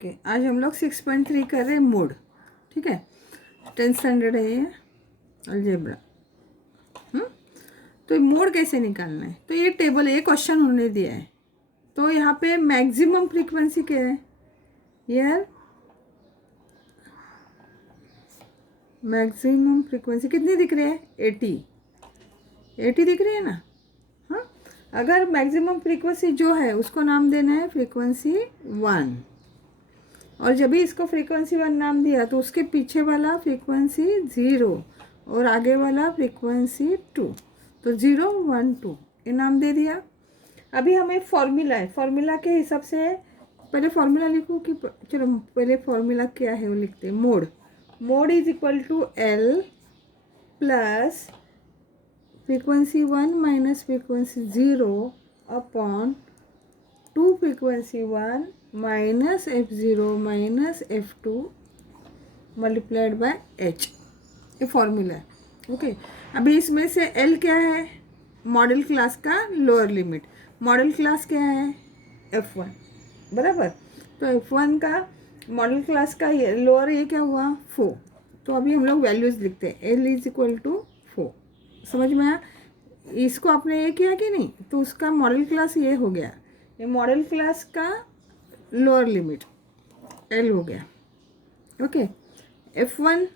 Okay आज हम लोग 6.3 कर रहे हैं मोड। ठीक है, 10th स्टैंडर्ड है ये अलजेब्रा। तो मोड कैसे निकालना है, तो ये टेबल ये क्वेश्चन हमने दिया है। तो यहाँ पे मैक्सिमम फ्रीक्वेंसी क्या है यार, मैक्सिमम फ्रीक्वेंसी कितनी दिख रही है 80 दिख रही है ना। हाँ, अगर मैक्सिमम फ्रीक्वेंसी जो है उसको नाम देना है फ्रीक्वेंसी 1, और जब भी इसको फ्रीक्वेंसी 1 नाम दिया तो उसके पीछे वाला फ्रीक्वेंसी 0 और आगे वाला फ्रीक्वेंसी 2, तो 0 1 2 ये नाम दे दिया। अभी हमें फॉर्मूला है, फॉर्मूला के हिसाब से पहले फॉर्मूला लिखूँ कि चलो पहले फॉर्मूला क्या है वो लिखते हैं। Mode is equal to L plus frequency 1 minus frequency 0 upon 2 frequency 1 minus F0 minus F2 multiplied by H, ये फॉर्मूला है। ओके, अभी इसमें से L क्या है, मॉडल क्लास का लोअर लिमिट। मॉडल क्लास क्या है F1 बराबर, तो F1 का मॉडल क्लास का लोअर ये क्या हुआ 4। तो अभी हम लोग वैल्यूज़ लिखते हैं, L इज इक्वल टू 4। समझ में आया, इसको आपने ये किया कि नहीं, तो उसका मॉडल क्लास ये हो गया, ये मॉडल क्लास का लोअर लिमिट L हो गया। ओके, F1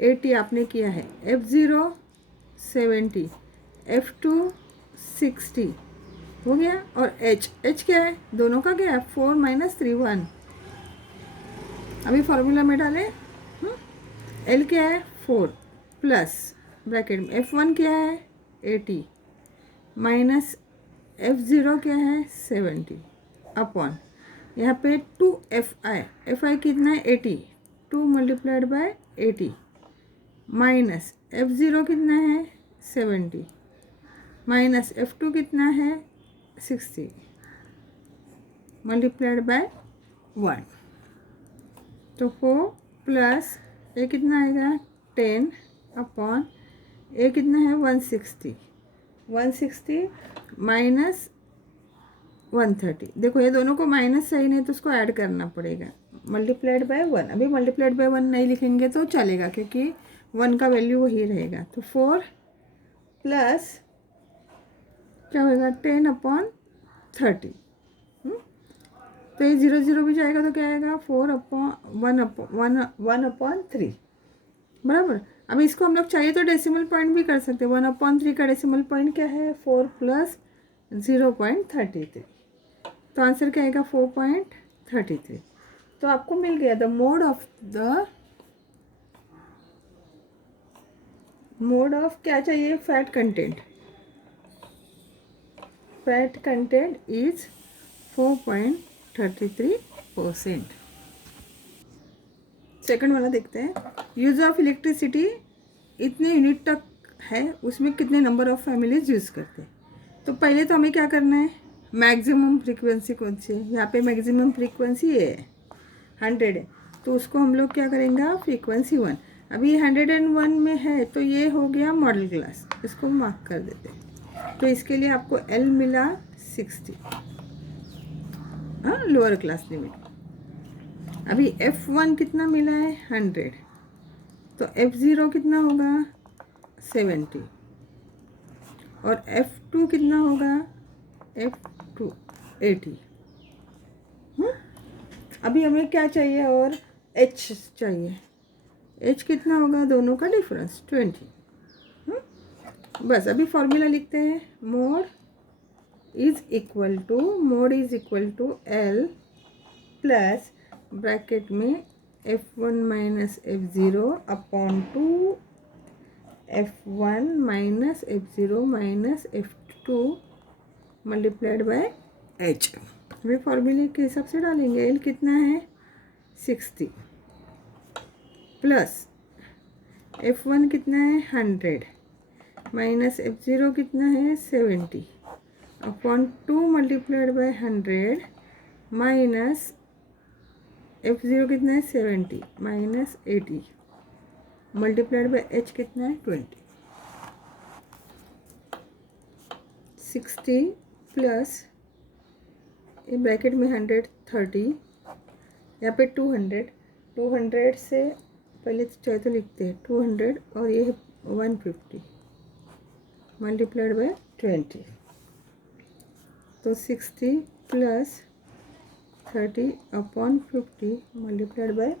80 आपने किया है, F0 70, F2 60 हो गया, और H क्या है, दोनों का क्या है 4 माइनस 3 1। अभी फॉर्मूला में डालें, L क्या है 4 प्लस ब्रैकेट में F1 क्या है 80 माइनस F0 क्या है 70 अपॉन यहाँ पे 2 FI कितना है 80, 2 मल्टीप्लाइड बाय 80 माइनस F0 कितना है 70 माइनस F2 कितना है 60 मल्टीप्लाइड बाय 1। तो 4 प्लस ये कितना आएगा 10 अपॉन ये कितना है 160 माइनस 130। देखो ये दोनों को माइनस सही नहीं तो उसको ऐड करना पड़ेगा, मल्टीप्लाइड बाय 1। अभी मल्टीप्लाइड बाय 1 नहीं लिखेंगे तो चलेगा क्योंकि 1 का वैल्यू वही रहेगा। तो 4 प्लस क्या होगा 10 अपॉन 30। तो ये 0 0 भी जाएगा तो क्या आएगा 4 अपॉन 1 अपॉन 3 बराबर। अब इसको हम लोग चाहिए तो डेसिमल पॉइंट भी कर सकते हैं। 1/3 का डेसिमल पॉइंट क्या है 4 प्लस 0.33, तो आंसर क्या आएगा 4.33। तो आपको मिल गया मोड ऑफ क्या चाहिए फैट कंटेंट इज 4.33%। सेकंड वाला देखते हैं, यूज ऑफ इलेक्ट्रिसिटी इतने यूनिट तक है, उसमें कितने नंबर ऑफ फैमिलीज यूज़ करते हैं। तो पहले तो हमें क्या करना है, मैक्सिमम फ्रीक्वेंसी कौन सी है, यहाँ पे मैक्सिमम फ्रीक्वेंसी ये है 100 है, तो उसको हम लोग क्या करेंगे फ्रीक्वेंसी 1। अभी 101 में है तो ये हो गया मॉडल क्लास, इसको मार्क कर देते हैं। तो इसके लिए आपको L मिला 60, हाँ लोअर क्लास लिमिट। अभी F1 कितना मिला है 100, तो F0 कितना होगा 70 और F2 कितना होगा F2 80। अभी हमें क्या चाहिए और H चाहिए, H कितना होगा, दोनों का डिफरेंस 20। बस अभी फॉर्मूला लिखते हैं, mode is equal to L plus bracket में F1 minus F0 upon 2 F1 minus F0 minus F2 multiplied by H। अभी फॉर्मूले के हिसाब से डालेंगे, L कितना है 60 प्लस F1 कितना है 100 माइनस F0 कितना है 70 upon 2 multiplied by 100 minus F0 कितना है 70 माइनस 80 मल्टीप्लाइड बाय H कितना है 20। 60 प्लस ये ब्रैकेट में 100 30, यहाँ पे 200, 200 से पहले तो चाहे तो लिखते हैं 200 और ये है 150 मल्टीप्लाइड बाय 20, तो 60 प्लस 30 अपॉन 50 मल्टीप्लाइड बाय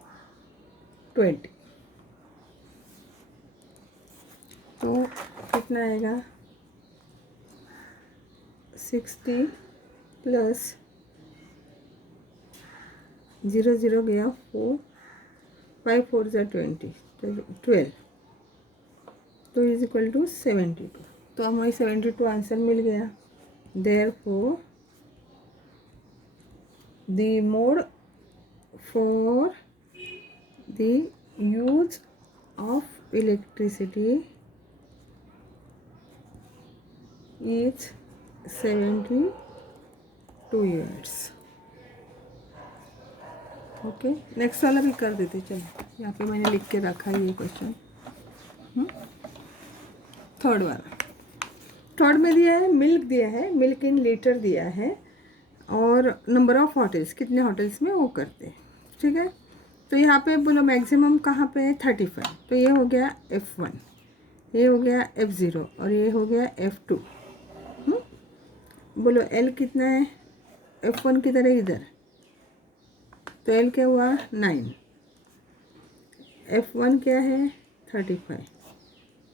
20, तो कितना आएगा 60 प्लस 0 0 गया 4, 5 4 ज़ा 20, 12, तो इज इक्वल टू 72, तो हमें 72 आंसर मिल गया। Therefore the mode for the use of electricity is 72 units. Okay, next वाला भी कर देते। चलो यहाँ पे मैंने लिख के रखा है ये क्वेश्चन। थर्ड वाला, थर्ड में दिया है मिल्क, दिया है मिल्क इन लीटर दिया है, और नंबर ऑफ होटल्स, कितने होटल्स में वो करते हैं। ठीक है, तो यहाँ पे बोलो मैक्सिमम कहाँ पे है 35, तो ये हो गया F1, ये हो गया F0 और ये हो गया F2। बोलो L कितना है, F1 किधर है इधर, तो L क्या हुआ 9, F1 क्या है 35,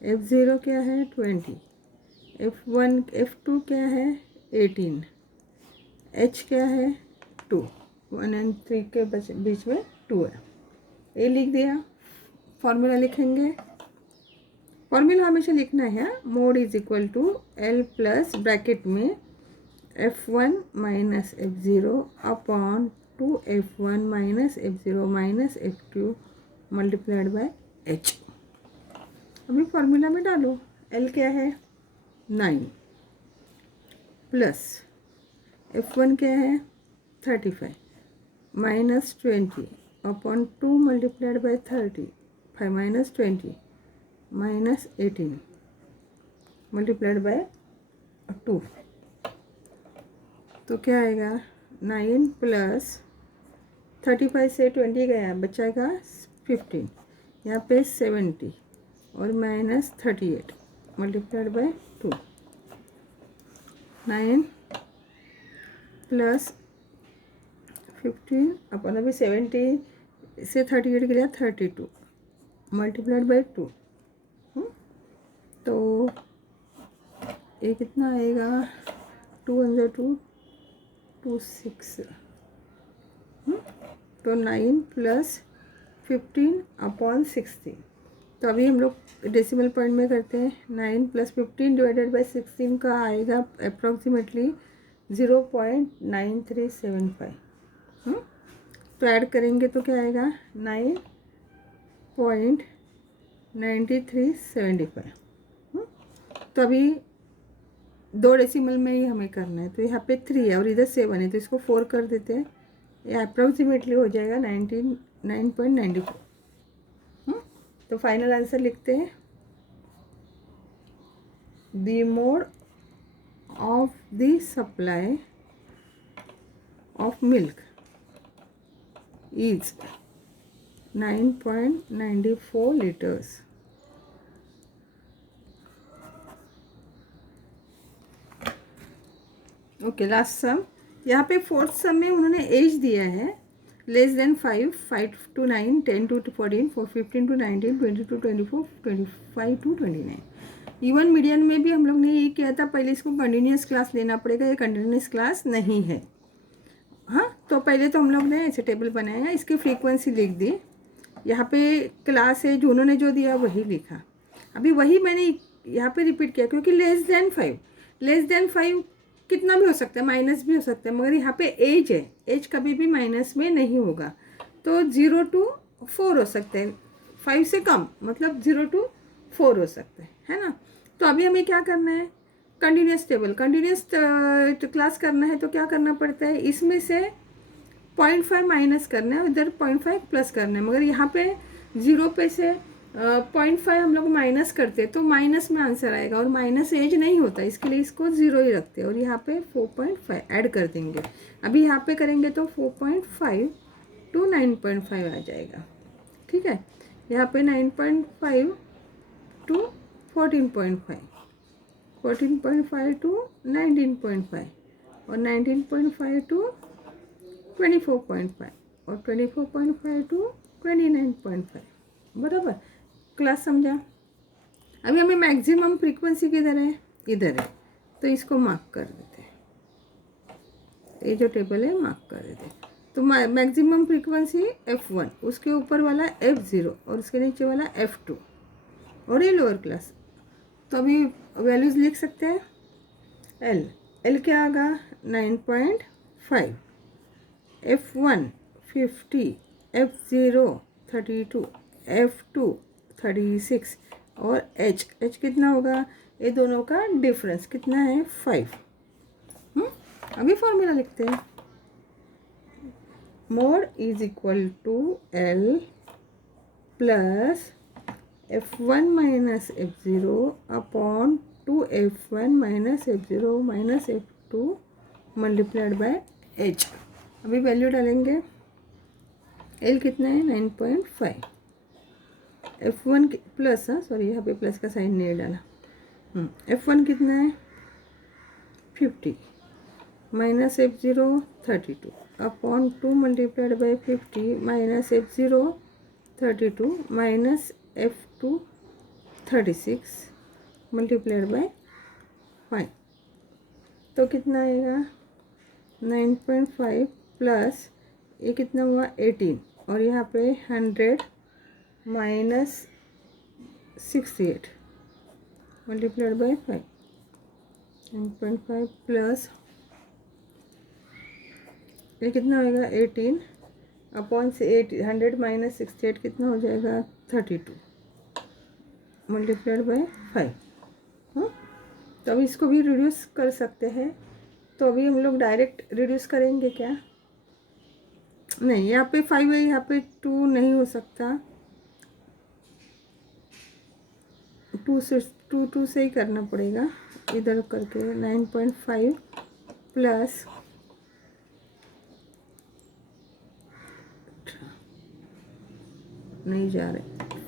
F0 क्या है 20, F2 क्या है 18, H क्या है 2, 1 और 3 के बीच में 2 है, ये लिख दिया। फॉर्मूला लिखेंगे, फॉर्मूला हमेशा लिखना है, mode is equal to L plus bracket में F1 minus F0 upon 2F1 minus F0 minus F2 multiplied by H। अभी फॉर्मूला में डालो, L क्या है 9 प्लस F1 क्या है 35 minus 20 upon 2 multiplied by 30, 5 minus 20 minus 18 multiplied by 2, तो क्या आएगा 9 प्लस 35 से 20 गया, बचाएगा 15, यहाँ पे 70 और माइनस 38 मल्टीप्लाइड बाय 2, 9 प्लस 15 अपन अभी 70 से 38 गया 32 मल्टीप्लाइड बाय 2, तो ये कितना आएगा 2 × 2 26, तो 9 प्लस 15 अपॉन 16, तो अभी हम लोग डेसिमल पॉइंट में करते हैं। 9 प्लस 15 डिवाइडेड बाय 16 का आएगा अप्रॉक्सीमेटली 0.9375, तो ऐड करेंगे तो क्या आएगा 9.9375। तो अभी 2 डेसिमल में ही हमें करना है, तो यहाँ पे 3 है और इधर 7 है, तो इसको 4 कर देते हैं, ये अप्रॉक्सीमेटली हो जाएगा 9.94। तो फाइनल आंसर लिखते हैं, the mode of the supply of milk is 9.94 litres. Okay, last sum, यहाँ पे फोर्थ सम में उन्होंने एज दिया है less than 5, 5 to 9, 10 to 14, 15 to 19, 20 to 24, 25 to 29। Even median में भी हम लोग ने ये किया था, पहले इसको कंटिन्यूस क्लास लेना पड़ेगा, ये कंटिन्यूस क्लास नहीं है। हाँ, तो पहले तो हम लोग ने ऐसे टेबल बनाया, इसकी फ्रीक्वेंसी लिख दी, यहाँ पे क्लास है जो उन्होंने जो दिया वही लिखा। अभी वही मैंने यहाँ पे रिपीट किया, क्योंकि लेस देन 5 कितना भी हो सकता है, माइनस भी हो सकता है, मगर यहाँ पे एज है, एज कभी भी माइनस में नहीं होगा, तो 0 to 4 हो सकते हैं, 5 से कम मतलब 0 to 4 हो सकते हैं, है ना। तो अभी हमें क्या करना है, कंटिन्यूस टेबल, कंटिन्यूस क्लास करना है, तो क्या करना पड़ता है, इसमें से 0.5 माइनस करना है, इधर 0.5 प्लस करना है, मगर यहाँ पे 0 पे से 0.5 हम लोग माइनस करते हैं तो माइनस में आंसर आएगा, और माइनस एज नहीं होता, इसके लिए इसको 0 ही रखते हैं, और यहाँ पे 4.5 ऐड कर देंगे। अभी यहाँ पे करेंगे तो 4.5 टू 9.5 आ जाएगा। ठीक है, यहाँ पे 9.5 टू 14.5, 14.5 टू 19.5, और 19.5 टू 24.5, और 24.5 टू 29.5। बराबर, क्लास समझा? अभी हमें मैक्सिमम फ्रीक्वेंसी किधर है? इधर है, तो इसको मार्क कर देते हैं, ये जो टेबल है मार्क कर देते हैं। तो मैक्सिमम फ्रीक्वेंसी F1, उसके ऊपर वाला F0, और उसके नीचे वाला F2, और ये लोअर क्लास। तो अभी वैल्यूज़ लिख सकते हैं। एल क्या आगा? 9.5, F1 50, F0 32, F2 36, और H कितना होगा? ये दोनों का डिफरेंस कितना है? 5। अभी फॉर्मूला लिखते हैं। Mode is equal to L plus F1 minus F0 upon 2F1 minus F0 minus F2 multiplied by H। अभी वैल्यू डालेंगे। L कितना है? 9.5। F1 प्लस, सॉरी यहाँ पे प्लस का साइन नहीं डाला। F1 कितना है? 50 minus F0 32 upon 2 multiplied by 50 minus F0 32 minus F2 36 multiplied by 5। तो कितना आएगा? 9.5 प्लस ये कितना हुआ? 18, और यहाँ पे 100 माइनस 68 मल्टीप्लाइड बाई 5। 9.5 प्लस ये कितना होगा? 18 अपॉन से 100 माइनस 68 कितना हो जाएगा? 32 मल्टीप्लाइड बाई 5। हाँ, तो अभी इसको भी रिड्यूस कर सकते हैं। तो अभी हम लोग डायरेक्ट रिड्यूस करेंगे क्या? नहीं, यहाँ पे 5 है, यहाँ पे 2 नहीं हो सकता, 2 से ही करना पड़ेगा इधर करके। 9.5 प्लस नहीं जा रहे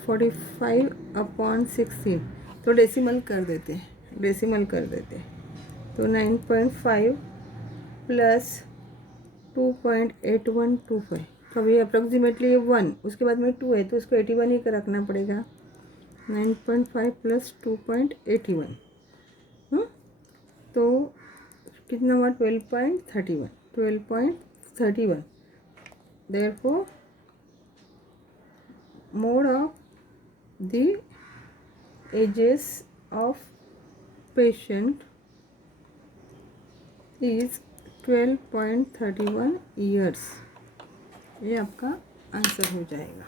45 अपॉन 16, तो डेसिमल कर देते हैं, तो 9.5 प्लस 2.8125। तो अभी अप्रोक्सीमेटली 1, उसके बाद में 2 है तो उसको 81 ही रखना पड़ेगा। 9.5 प्लस 2.81, तो कितना हुआ? 12.31। Therefore mode of the ages of patient is 12.31 years। ये आपका आंसर हो जाएगा।